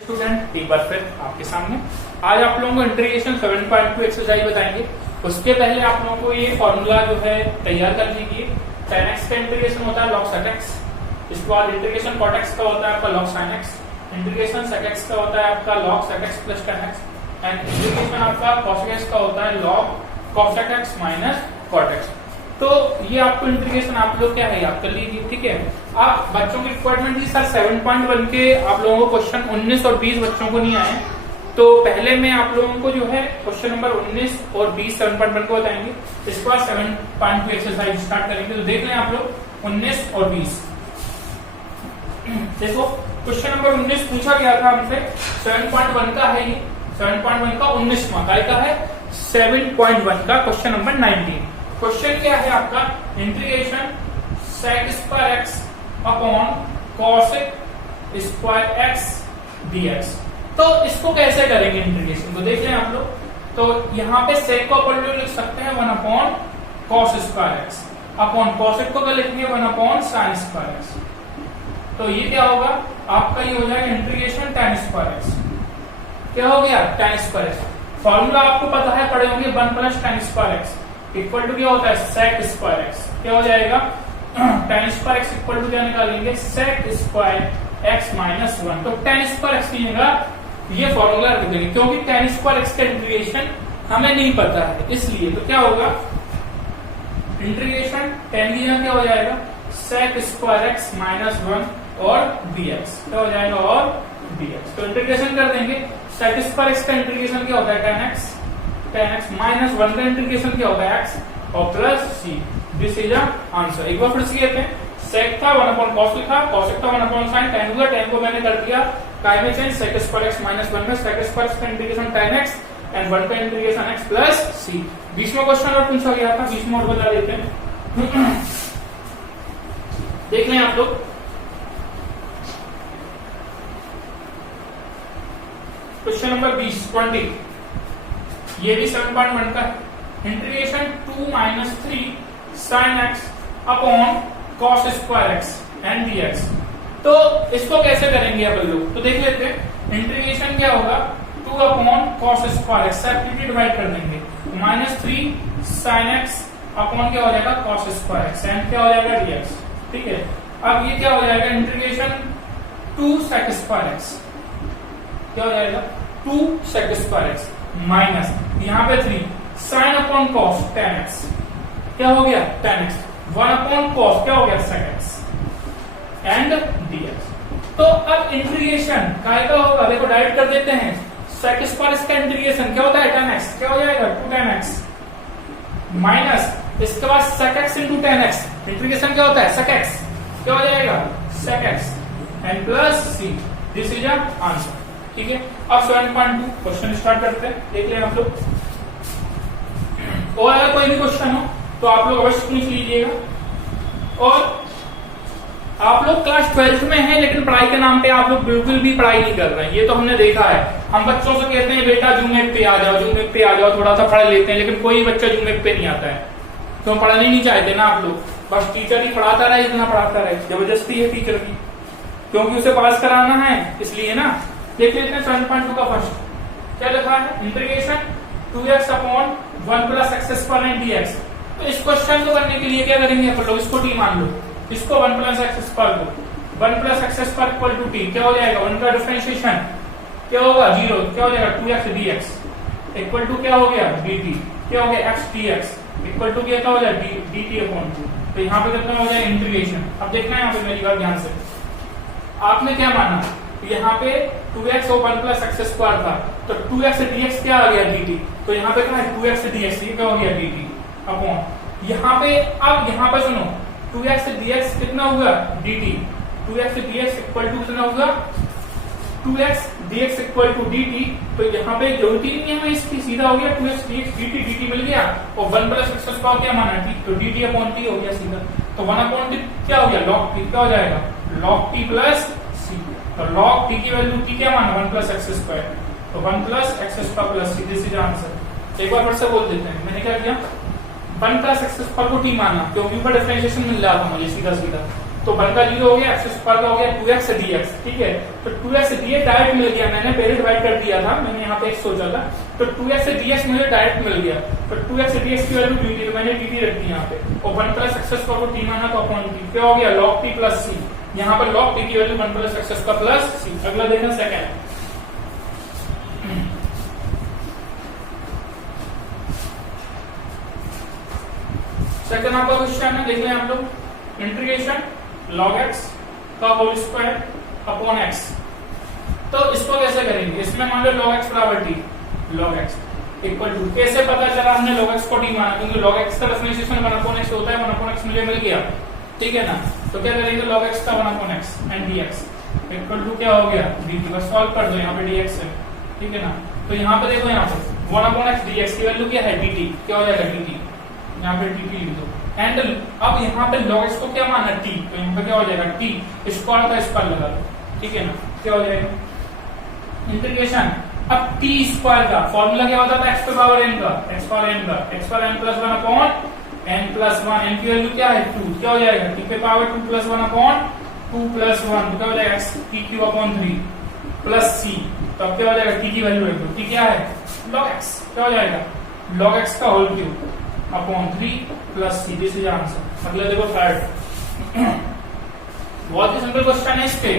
Student एक बार फिर आपके सामने आज आप लोगों को इंटीग्रेशन 7.2 एक्सरसाइज बताएंगे। उसके पहले आप लोगों को ये फॉर्मूला जो है तैयार कर लीजिए। tan x का इंटीग्रेशन होता है log sec x, इसके बाद इंटीग्रेशन cot x का होता है आपका log sin x, integration sec x का होता है आपका log sec x plus tan x and integration आपका cos x का होता है log cos x minus cot x। तो ये आपको इंटीग्रेशन आप लोग क्या है याद कर लीजिए, ठीक है। आप बच्चों की रिक्वायरमेंट थी सर 7.1 के आप लोगों को क्वेश्चन 19 और 20 बच्चों को नहीं आए, तो पहले मैं आप लोगों को जो है क्वेश्चन नंबर 19 और 20 7.1 को बताएंगे, इसके बाद 7.2 एक्सरसाइज स्टार्ट करेंगे। तो देख लें आप लोग 19 और 20। देखो क्वेश्चन नंबर 19 पूछा गया था हमसे 7.1 का है, ये 7.1 का 19वां का है 7.1 का क्वेश्चन नंबर 19। क्वेश्चन क्या है आपका, integration sec square x upon cos square x dx। तो इसको कैसे करेंगे इंटीग्रेशन, तो देख लें आप लोग। तो यहाँ पे sec को अपन लोग लिख सकते हैं 1 upon cos square x upon cos को क्या लिखेंगे 1 अपॉन sin स्क्वायर x। तो ये क्या होगा आपका, ये हो जाएगा इंटीग्रेशन tan स्क्वायर x। क्या हो गया tan स्क्वायर x। फॉर्मूला आपको पता है, पढ़े होंगे 1 plus tan square x equal to क्या होता है sec स्क्वायर x। क्या हो जाएगा tan square x equal to क्या निकालेंगे sec स्क्वायर x माइनस 1। तो tan स्क्वायर x की जगह ये फॉर्मूला रख देंगे, क्योंकि tan स्क्वायर x का इंटीग्रेशन हमें नहीं पता है, इसलिए तो क्या होगा इंटीग्रेशन tan की जगह क्या हो जाएगा sec स्क्वायर x माइनस 1 और dx। क्या हो जाएगा और dx। तो इंटीग्रेशन कर देंगे। sec स्क्वायर x का इंटीग्रेशन क्या होता है tan x माइनस 1 का इंटीग्रेशन क्या होता है x और plus c। This is answer. एक बार फिर से कहते हैं, sec था 1 अपॉन cos लिखा, cos था 1 अपॉन sin, tan हुआ, tan को मैंने कर दिया काय में change sec square x minus 1 में sec स्क्वायर x का इंटीग्रेशन tan x एंड 1 का इंटीग्रेशन x प्लस c। 20वां क्वेश्चन और पूछा गया था, 20वां और बता देते हैं। देख लें आप लोग, क्वेश्चन नंबर 20 ये भी 7.1 का है। Integration 2 minus 3 sin x upon cos square x and dx। तो इसको कैसे करेंगे अपन लोग, तो देख लेते हैं। इंटीग्रेशन क्या होगा 2 upon cos square x separately divide कर देंगे, माइनस 3 sin x अपॉन क्या हो जाएगा cos स्क्वायर x एंड क्या हो जाएगा dx, ठीक है। अब ये क्या हो जाएगा इंटीग्रेशन 2 sec स्क्वायर x, क्या हो जाएगा 2 sec स्क्वायर x माइनस यहाँ पे 3 sin upon cos tan x, क्या हो गया tan x 1 अपॉन cos क्या हो गया sec x एंड dx। तो अब इंटीग्रेशन काय का होगा, देखो डायरेक्ट कर देते हैं। sec स्क्वायर का इंटीग्रेशन क्या होता है tan x, क्या हो जाएगा 2 tan x माइनस इसके बाद sec x into tan x, integration क्या होता है sec x, क्या हो जाएगा sec x and plus c। This is answer, ठीक है। अब 7.2 क्वेश्चन स्टार्ट करते हैं, देख लें आप लोग। और अगर कोई भी क्वेश्चन हो तो आप लोग अवश्य पूछ लीजिएगा। और आप लोग क्लास 12th में हैं, लेकिन पढ़ाई के नाम पे आप लोग बिल्कुल भी पढ़ाई नहीं कर रहे हैं, ये तो हमने देखा है। हम बच्चों से कहते हैं बेटा जूम पे आ जाओ, जूम पे आ जाओ, थोड़ा सा पढ़ लेते हैं, लेकिन कोई बच्चा जूम पे नहीं आता है। तो पढ़ना ही नहीं चाहते ना आप लोग, बस टीचर ही पढ़ाता रहे, इतना पढ़ाता रहे, जबरदस्ती है टीचर की, क्योंकि उसे पास कराना है, इसलिए ना। देख लेते हैं 7.2 का फर्स्ट क्या लिखा है, integration 2x upon 1 plus x square and dx। तो इस क्वेश्चन को करने के लिए क्या करेंगे अपन लोग, इसको t मान लो, इसको 1 प्लस एक्स स्क्वायर को 1 plus x square equal to t, क्या हो जाएगा 1 का डिफरेंशिएशन क्या होगा 0, क्या हो जाएगा 2x dx इक्वल टू क्या हो गया dt, क्या हो गया x dx इक्वल टू क्या हो जाएगा dt अपॉन 2। तो यहाँ पे कितना हो जाएगा इंटीग्रेशन। अब देखना है यहाँ पे मेरी बात ध्यान से, आपने क्या माना यहाँ पे 2x और 1 प्लस एक्स स्क्वायर था, तो 2x dx क्या आ गया dt। तो यहाँ पे क्या है 2x dx, ये क्या हो गया dt अपॉन यहाँ पे। अब यहाँ पे सुनो 2x dx कितना हुआ dt, 2x dx equal to कितना होगा 2x dx equal to dt। तो यहाँ पे जरूरत ही नहीं है इसकी, सीधा हो गया 2x dx dt मिल गया, और 1 प्लस एक्स स्क्वायर क्या माना t, तो dt अपॉन t हो गया सीधा। तो 1 अपॉन t क्या हो गया log t, क्या हो जाएगा log t प्लस c। तो log t की वैल्यू t क्या माना 1 प्लस एक्स स्क्वायर, तो 1 plus x square plus c। This is answer. एक बार फिर से बोल देते हैं, मैंने क्या किया 1 प्लस एक्स स्क्वायर को t माना, क्योंकि ऊपर डिफरेंशिएशन मिल रहा था मुझे सीधा सीधा, तो 1 का 0 हो गया, एक्स स्क्वायर का हो गया 2x dx, ठीक है। तो 2x dx डायरेक्ट मिल गया, मैंने पहले डिवाइड कर दिया था, मैंने यहाँ पे एक सोचा था, तो 2x dx मुझे डायरेक्ट मिल गया। तो 2x dx की वैल्यू dt, तो मैंने dt रख दी यहाँ पे, और 1 प्लस एक्स स्क्वायर को t माना तो अपॉन t, क्या हो गया log t प्लस c, यहाँ पर log t की value 1 plus x square plus c। अगला देखना सेकंड, सेकंड आपका क्वेश्चन है, देख लें आप लोग, इंटीग्रेशन log x का होल स्क्वायर अपॉन x। तो इसको कैसे करेंगे, इसमें मान लो log x बराबर t, log x equal to, कैसे पता चला हमने log x को t माना, क्योंकि log x का डिफरेंशिएशन 1 अपॉन x होता है, 1 अपॉन x मुझे मिल गया, ठीक है ना। तो क्या करेंगे, log x का 1 upon x and dx equal to क्या हो गया dt, बस सॉल्व कर दो, यहाँ पे dx है, ठीक है ना। तो यहाँ पे देखो, यहाँ पे 1 अपॉन x dx की वैल्यू क्या है dt, क्या हो जाएगा dt, यहाँ पे dt लिख दो, एंड अब यहाँ पे log x को क्या माना t, तो यहाँ पे क्या हो जाएगा t स्क्वायर का स्क्वायर लगा दो, ठीक है ना, क्या हो जाएगा इंटीग्रेशन। अब t स्क्वायर का फॉर्मूला क्या होता था, x पावर n का, x power n plus 1 upon n plus 1, n की वैल्यू क्या है 2, क्या हो जाएगा t पे पावर 2 प्लस 1 अपॉन 2 प्लस 1, तो क्या हो जाएगा x t cube upon 3 plus c, तो अब क्या हो जाएगा t की वैल्यू है, t क्या है log x, क्या हो जाएगा log x का whole cube upon 3 plus c, this is answer. मतलब देखो थर्ड, बहुत ही सिंपल क्वेश्चन है इस पे,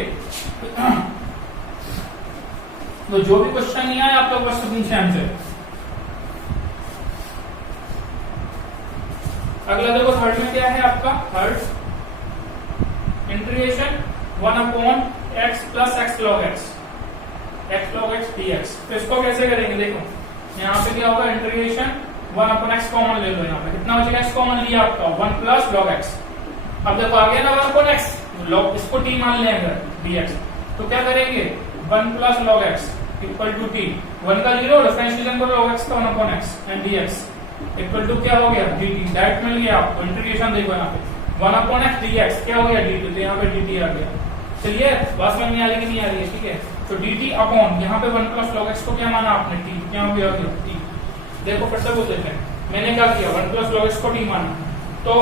तो जो भी क्वेश्चन नहीं आया आप लोग बस पूछे हमसे। अगला देखो थर्ड में क्या है आपका, third integration 1 upon x plus x log x dx। तो इसको कैसे करेंगे, देखो यहाँ पे क्या होगा, इंटीग्रेशन 1 अपॉन x कॉमन ले लो, यहाँ पे कितना बचेगा, x कॉमन लिया आपका 1 प्लस log x। अब देखो आ गया ना 1 अपॉन x, log इसको t मान लें अगर dx, तो क्या करेंगे 1 plus log x equal to t, 1 का 0 डिफरेंशिएशन करो log x का 1 upon x and dx equal to क्या हो गया dt, डायरेक्ट मिल गया आपको। इंटीग्रेशन देखो यहाँ पे 1 अपॉन x dx क्या हो गया dt, तो यहाँ पे dt आ गया। चलिए बात समझ में आ रही कि नहीं आ रही है, ठीक है। तो dt अपॉन यहाँ पे 1 प्लस log x को क्या माना आपने t, क्या हो गया t। देखो फिर से बोल देते हैं, मैंने क्या किया 1 प्लस log x को t माना, तो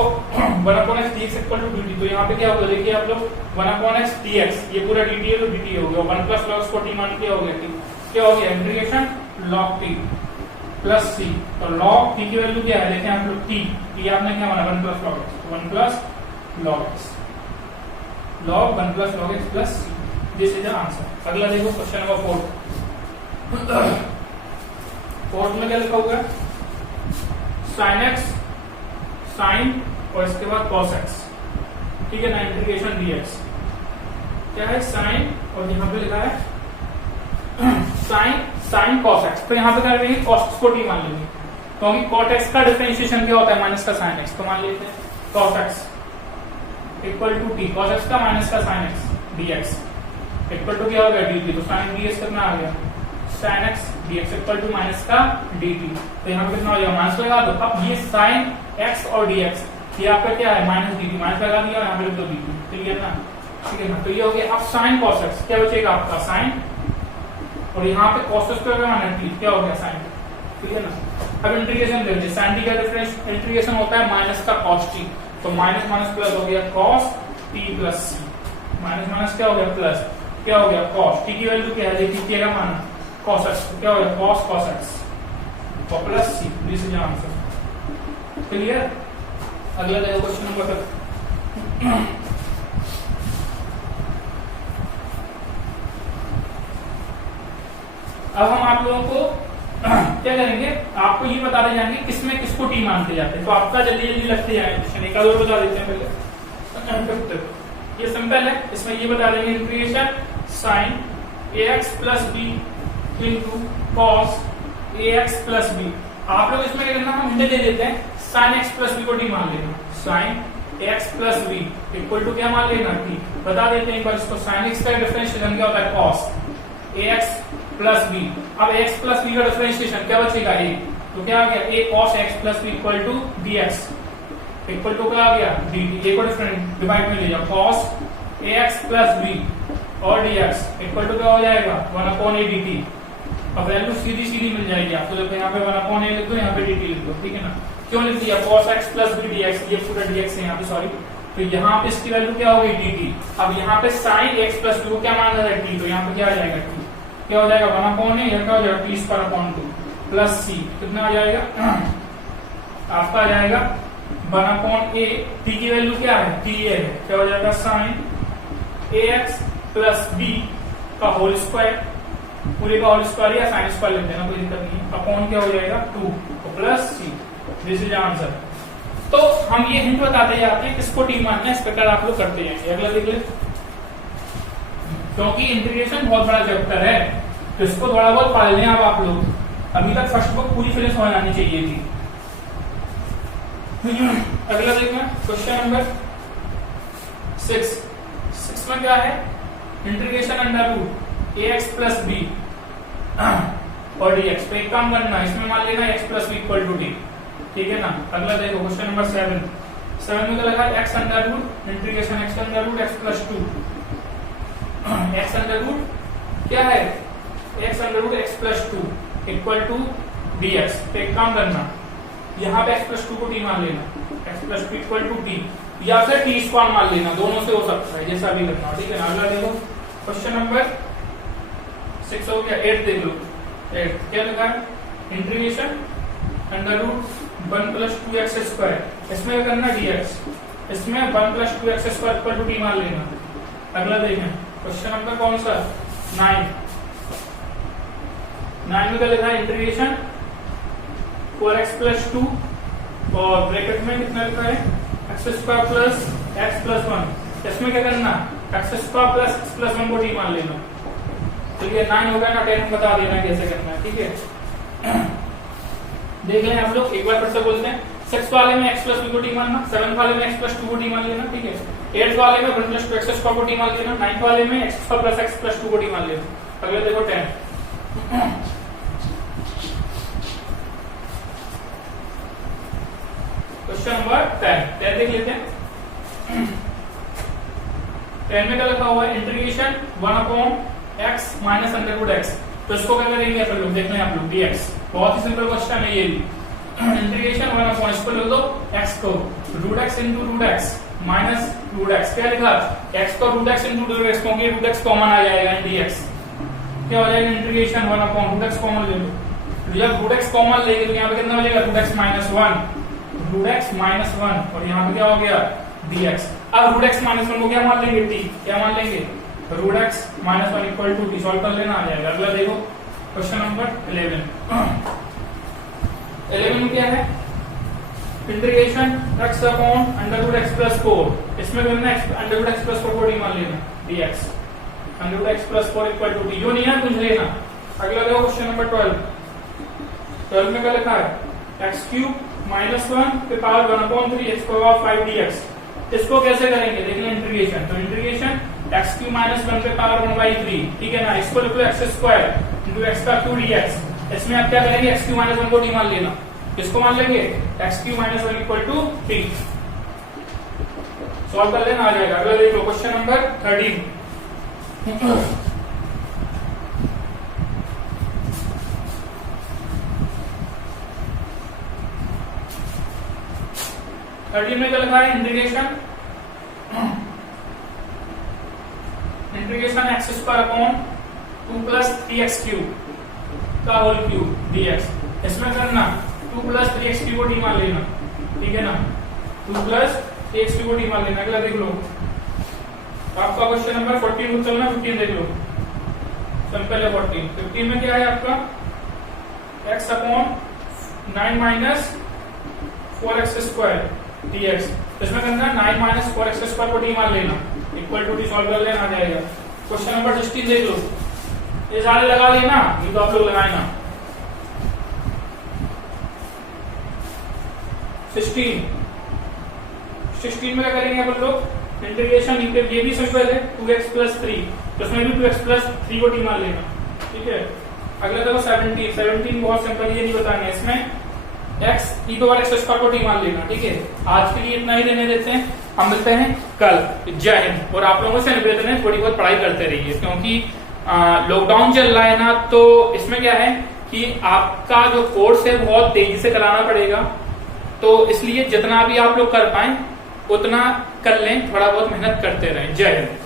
1 upon x dx equal to dt, तो यहाँ पे क्या होगा देखिए आप लोग 1 अपॉन x dx, ये पूरा dt है तो dt हो गया, 1 प्लस log x को t मान क्या हो गया t, क्या हो गया integration log t plus c। तो log t की वैल्यू क्या है, देखें आप लोग t आपने क्या माना 1 plus log x, 1 plus log x, log 1 plus log x plus c, this is the answer. अगला देखो क्वेश्चन नंबर 4, फोर्थ में क्या लिखा हुआ है, sin x sin और इसके बाद cos x, ठीक है ना, इंटीग्रेशन dx क्या है sin, और यहाँ पे लिखा है sin cos x, तो यहाँ पे क्या करेंगे cos को t मान लेंगे, क्योंकि cot x का डिफरेंशिएशन क्या होता है माइनस का sin x, तो मान लेते हैं cos x equal to t, cos x का माइनस का sin x dx equal to क्या हो गया dt, तो sin dx कितना आ गया sin x dx equal to minus का dt, तो यहाँ पे कितना हो जाएगा माइनस लगा दो। अब ये sin x और dx ये आपका क्या है माइनस dt, माइनस लगा दिया और यहाँ पे लिख दो dt, क्लियर ना, ठीक है ना। तो ये हो गया, अब sin cos x क्या बचेगा आपका sin, और यहाँ पे cos स्क्वायर का माइनस t, क्या हो गया sin, क्लियर ना। अब इंटीग्रेशन देखिए, sin t का डिफरेंस इंटीग्रेशन होता है माइनस का cos t, तो माइनस माइनस प्लस हो गया cos t plus c, minus minus क्या हो गया प्लस, क्या हो गया cos t की वैल्यू क्या है देखिए क्या माना cos x, क्या हो गया cos x और plus c, this is answer, clear. अगला देखो क्वेश्चन नंबर अब हम आप लोगों को क्या करेंगे, आपको ये बताते जाएंगे किसमें किसको टी मानते जाते हैं, तो आपका जल्दी जल्दी लगते जाएंगे क्वेश्चन, एक और बता देते हैं पहले। ये सिंपल है, इसमें ये बता देंगे integration sin ax plus b into cos ax plus b. आप लोग इसमें क्या करना, हम हिंदी दे देते हैं sin x प्लस बी को टी मान लेना, sin x plus B equal to क्या मान लेना टी, बता देते हैं एक बार इसको। sin x का डिफरेंशिएशन क्या होता है cos ax प्लस बी। अब x प्लस बी का डिफरेंशिएशन क्या बचेगा a, तो क्या आ गया a cos x plus B equal to dx equal to क्या आ गया dt, a को डिफरेंट डिवाइड में ले जाओ cos ax प्लस बी और dx इक्वल टू क्या हो जाएगा 1 अपॉन a dt। अब वैल्यू सीधी सीधी मिल जाएगी आपको, देखो यहाँ पे 1 अपॉन a लिख दो, यहाँ पे dt लिख दो, ठीक है ना। क्यों लिख दिया cos x plus B dx, ये पूरा dx है यहाँ पे, सॉरी तो यहाँ पे इसकी वैल्यू क्या होगी dt। अब यहाँ पे साइन x प्लस टू क्या मान रहा है t, तो यहाँ पे क्या आ जाएगा 2, क्या हो जाएगा 1/, यह क्या हो जाएगा t² प्लस c, कितना आ जाएगा आपका आ जाएगा 1/a, t की वैल्यू क्या है t है, क्या हो जाएगा साइन ax प्लस b का होल स्क्वायर, पूरे का होल स्क्वायर या साइन स्क्वायर लेते हैं ना, कोई दिक्कत नहीं है, अपॉन क्या हो जाएगा 2 plus c, this is answer. तो हम ये हिंट बताते जाते हैं किसको टी मानना है, इस प्रकार आप लोग करते जाएंगे। अगला देख ले, क्योंकि इंटीग्रेशन बहुत बड़ा चैप्टर है तो इसको थोड़ा बहुत पढ़ लें आप लोग, अभी तक फर्स्ट बुक पूरी फिनिश हो जानी चाहिए थी। अगला देखना क्वेश्चन नंबर 6 में क्या है, integration under root ax plus B और dx। तो एक काम करना, इसमें मान लेना x plus B equal to T, ठीक है ना। अगला देखो क्वेश्चन नंबर 7 में क्या लगा, x under root integration x under root x plus 2, x under root क्या है x under root x plus 2 equal to dx। तो एक काम करना, यहाँ पे x प्लस 2 को t मान लेना, x plus 2 equal to t, या फिर t स्क्वायर मान लेना, दोनों से हो सकता है, जैसा भी करना, ठीक है ना। अगला देखो क्वेश्चन नंबर 6 हो गया, 8 देख लो, 8 क्या लिखा है, integration under root 1 plus 2x square, इसमें क्या करना dx, इसमें 1 plus 2x square equal to t मान लेना। अगला देखें क्वेश्चन नंबर कौन सा 9 में क्या लिखा है, इंटीग्रेशन 4x प्लस 2 और ब्रैकेट में कितना लिखा है x square plus x plus 1, इसमें क्या करना x square plus x plus 1 को t मान लेना। तो ये 9 हो गया ना, 10 बता देना कैसे करना है, ठीक है। देख लें हम लोग एक बार फिर से बोलते हैं, 6 वाले में x प्लस बी को टी मानना, 7 वाले में x प्लस 2 को टी मान लेना, ठीक है। 8 वाले में 1 प्लस 2 x स्क्वायर को टी मान लेना, 9 वाले में x square plus x plus 2 को टी मान लेना। अगले देखो 10 क्वेश्चन नंबर 10 देख लेते हैं। 10 में क्या लिखा हुआ है, integration 1/x minus under root x। तो इसको क्या करेंगे अपन लोग, देख लें आप लोग dx, बहुत ही सिंपल क्वेश्चन है ये भी। इंटीग्रेशन 1/, इसको लिख दो x को root x into root x minus root x, क्या लिखा x को root x into root x, क्योंकि रूट x कॉमन आ जाएगा dx, क्या हो जाएगा इंटीग्रेशन 1/, रूट x कॉमन ले लो, तो जब रूट x कॉमन लेंगे तो यहाँ पे कितना हो जाएगा रूट x माइनस 1 और यहाँ पे क्या हो गया dx। अब रूट x माइनस 1 को क्या मान लेंगे t, क्या मान लेंगे root x minus 1 equal to t, solve कर लेना आ जाएगा। अगला देखो क्वेश्चन नंबर 11 में क्या है, integration x upon under root x plus 4, इसमें करना अंडर रूट x प्लस 4 को t मान लेना dx, under root x plus 4 equal to t, जो नहीं है कुछ लेना। अगला देखो क्वेश्चन नंबर 12 में क्या लिखा है, x क्यूब माइनस 1 पे पावर 1/3 x पावर 5 dx। इसको कैसे करेंगे देख लें, इंटीग्रेशन, तो इंटीग्रेशन x क्यूब माइनस 1 पे पावर 1/3, ठीक है ना। इसको लिख लो x स्क्वायर इंटू x का 2 dx। इसमें आप क्या करेंगे, x क्यूब माइनस 1 को t मान लेना, किसको मान लेंगे x cube minus 1 equal to 3, solve कर लेना आ जाएगा। अगला देख लो क्वेश्चन नंबर 13 में क्या लिखा है, integration x square upon 2 plus 3x cube का होल क्यूब dx। इसमें करना 2 प्लस 3x क्यूब को t मान लेना, ठीक है ना, 2 प्लस 3x क्यूब को t मान लेना। अगला देख लो आपका क्वेश्चन नंबर 14 को चलना, 15 देख लो, चल पहले 15 में क्या है आपका x upon 9 minus 4x square dx। इसमें करना 9 माइनस 4x स्क्वायर को t मान लेना इक्वल टू t, सॉल्व कर लेना आ जाएगा। क्वेश्चन नंबर 16 देख लो, ये सारे लगा लेना, ये तो आप लोग लगाए ना। 16 में क्या करेंगे अपन लोग, इंटीग्रेशन ये भी सिंपल है 2x प्लस 3, तो इसमें भी 2x प्लस 3 को t मान लेना, ठीक है। अगला देखो 17 बहुत सिंपल, ये नहीं बताना, इसमें x e power x square को t मान लेना, ठीक है। आज के लिए इतना ही रहने देते हैं, हम मिलते हैं कल। जय हिंद। और आप लोगों से निवेदन है थोड़ी बहुत पढ़ाई करते रहिए, क्योंकि लॉकडाउन चल रहा है ना, तो इसमें क्या है कि आपका जो कोर्स है बहुत तेजी से कराना पड़ेगा, तो इसलिए जितना भी आप लोग कर पाए उतना कर लें, थोड़ा बहुत मेहनत करते रहें। जय हिंद।